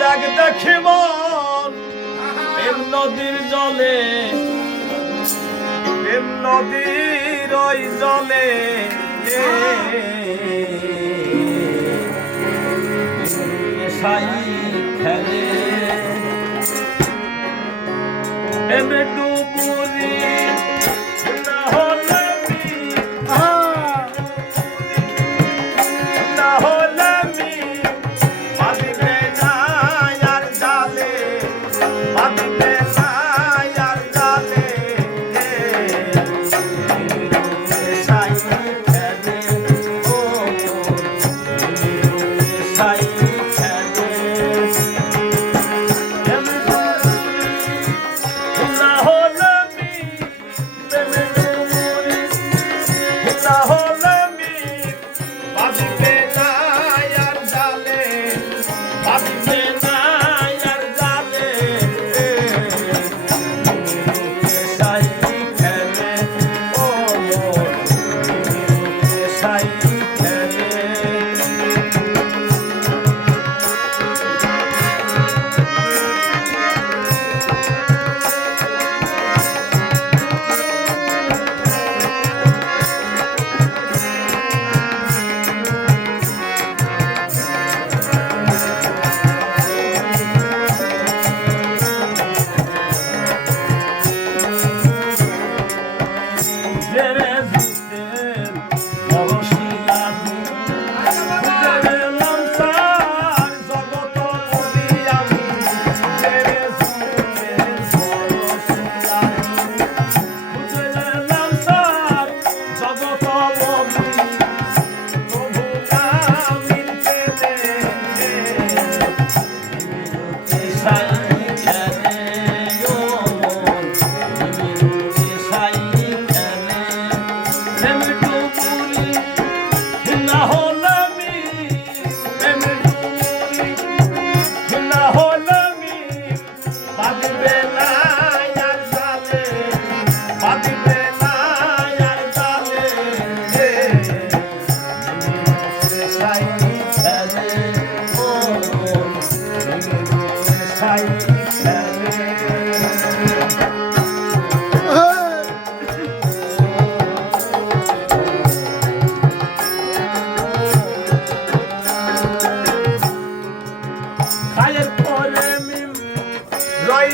দেখ দেখি মন নদীর জলে নদীর ওই জলে সাই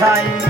ছাই